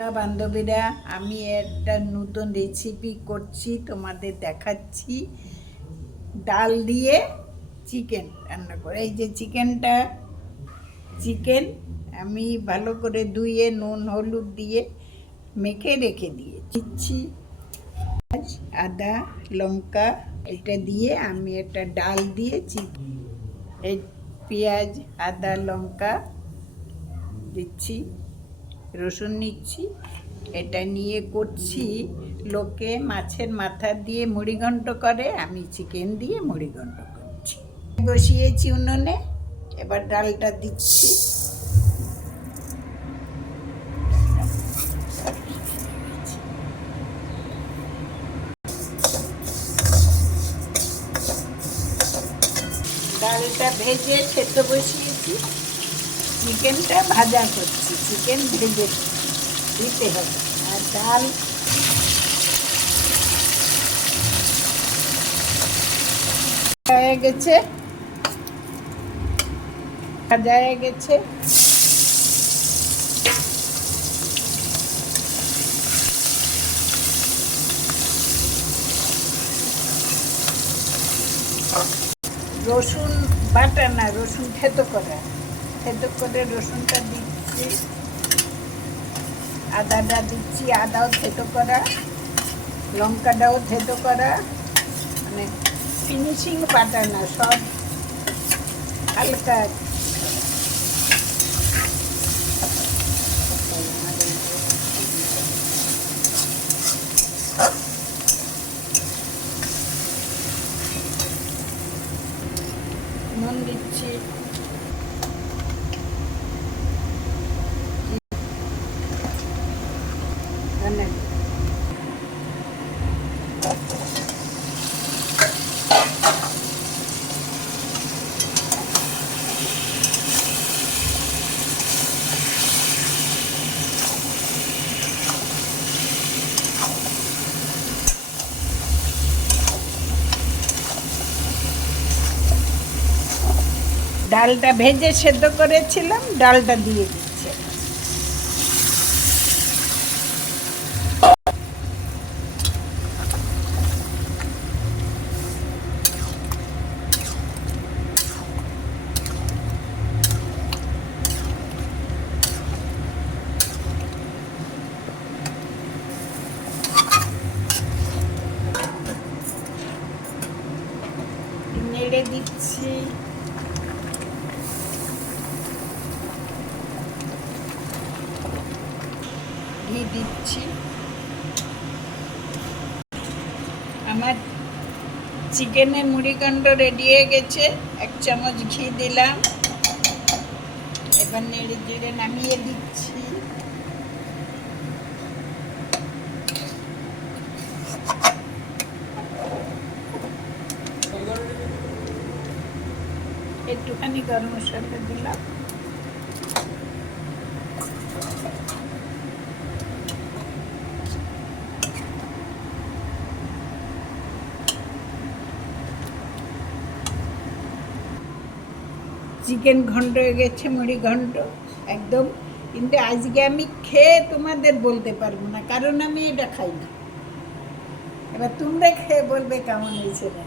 বান্ধবীরা, আমি একটা নতুন রেসিপি করছি, তোমাদের দেখাচ্ছি। ডাল দিয়ে চিকেন রান্না করে। এই যে চিকেন আমি ভালো করে ধুয়ে নুন হলুদ দিয়ে মেখে রেখে দিচ্ছি। আদা লঙ্কা এটা দিয়ে আমি একটা ডাল দিয়ে এই পেঁয়াজ আদা লঙ্কা দিচ্ছি, রসুন নিচ্ছি। এটা নিয়ে করছি, লোকে মাছের মাথা দিয়ে মুড়িঘণ্ট করে, আমি চিকেন দিয়ে মুড়িঘণ্ট করছি। বসিয়েছি উনুনে, এবার ডালটা দিচ্ছি। ডালটা ভেজে সেদ্ধ বসিয়েছি, চিকেনটা ভাজা করছি। চিকেন ভেজে দিতে হবে। আর ডাল হয়ে গেছে, ভাজা হয়ে গেছে। রসুন বাটা না, রসুন থেতো করে রসুনটা দিচ্ছি, আদাটা দিচ্ছি, আদাও থেতো করা, লঙ্কাটাও থেতো করা, মানে ফিনিশিং বাটা না, সব হালকা। নুন দিচ্ছি, ডালটা ভেজে সেদ্ধ করেছিলাম, ডালটা দিয়ে দিচ্ছি। নেড়ে দিচ্ছি। ঘি দিচ্ছি। আমার চিকেনের মুড়িঘণ্ট রেডি হয়ে গেছে। 1 চামচ ঘি দিলাম, এবার নেড়ে চেড়ে নামিয়ে দিচ্ছি। একটুখানি গরম মশলা দিলাম। চিকেন ঘন্ট হয়ে গেছে, মুড়ি ঘন্ট একদম। কিন্তু আজকে আমি খেয়ে তোমাদের বলতে পারবো না, কারণ আমি এটা খাই না। এবার তোমরা খেয়ে বলবে কেমন হয়েছে না।